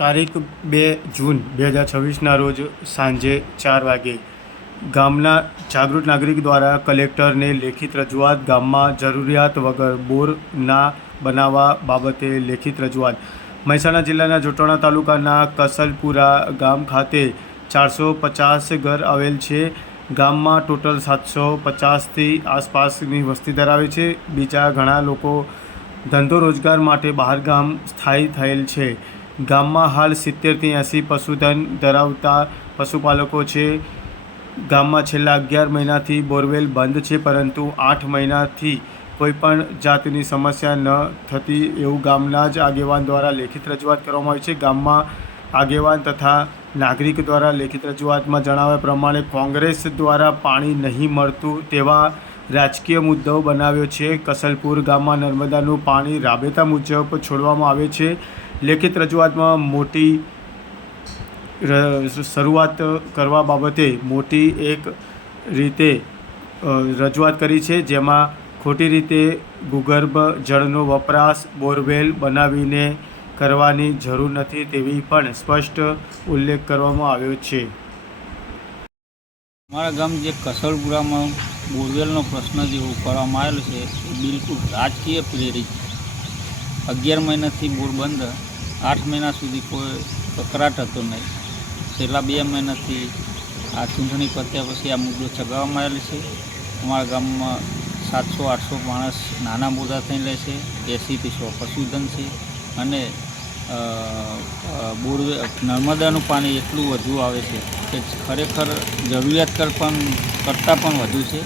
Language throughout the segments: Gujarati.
તારીખ 2 જૂન 2026ના રોજ સાંજે 4 વાગે ગામના જાગૃત નાગરિક દ્વારા કલેક્ટરને લેખિત રજૂઆત. ગામમાં જરૂરિયાત વગર બોર ના બનાવવા બાબતે લેખિત રજૂઆત. મહેસાણા જિલ્લાના જોટાણા તાલુકાના કસલપુરા ગામ ખાતે 450 ઘર આવેલ છે. ગામમાં ટોટલ 750થી આસપાસની વસ્તી ધરાવે છે. બીજા ઘણા લોકો ધંધો રોજગાર માટે બહાર ગામ સ્થાયી થયેલ છે. ગામમાં હાલ 70થી 80 પશુધન ધરાવતા પશુપાલકો છે. ગામમાં છેલ્લા 11 મહિનાથી બોરવેલ બંધ છે, પરંતુ 8 મહિનાથી કોઈપણ જાતની સમસ્યા ન થતી એવું ગામના જ આગેવાન દ્વારા લેખિત રજૂઆત કરવામાં આવી છે. ગામમાં આગેવાન તથા નાગરિક દ્વારા લેખિત રજૂઆતમાં જણાવ્યા પ્રમાણે કોંગ્રેસ દ્વારા પાણી નહીં મળતું તેવા રાજકીય મુદ્દાઓ બનાવ્યો છે. કસલપુર ગામમાં નર્મદાનું પાણી રાબેતા મુજબ છોડવામાં આવે છે. લેખિત રજૂઆતમાં મોટી શરૂઆત કરવા બાબતે મોટી એક રીતે રજૂઆત કરી છે, જેમાં ખોટી રીતે ભૂગર્ભ જળનો વપરાશ બોરવેલ બનાવીને કરવાની જરૂર નથી તેવી પણ સ્પષ્ટ ઉલ્લેખ કરવામાં આવ્યો છે. અમારા ગામ જે કસલપુરામાં બોરવેલનો પ્રશ્ન જે ઉપાડવામાં આવેલો છે એ બિલકુલ રાજકીય પ્રેરિત. 11 મહિનાથી બોર બંધ, 8 મહિના સુધી કોઈ કકરાટ હતો નહીં. છેલ્લા 2 મહિનાથી આ ચૂંટણી પત્યા પછી આ મુદ્દો ચગાવવામાં આવેલો છે. અમારા ગામમાં 700-800 માણસ નાના મોટા થઈને રહે છે. 80થી 100 પશુધન છે અને બોરવેલ નર્મદાનું પાણી એટલું વધુ આવે છે કે ખરેખર જરૂરિયાત કરતાં પણ વધુ છે.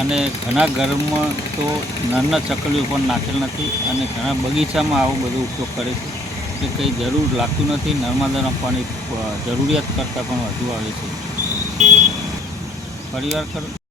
અને ઘણા ઘરમાં તો નાના ચકલીઓ પણ નાખેલ નથી અને ઘણા બગીચામાં આવો બધો ઉપયોગ કરે છે કે કંઈ જરૂર લાગતું નથી. નર્મદાનું પાણી જરૂરિયાત કરતાં પણ વધુ આવે છે. પરિવાર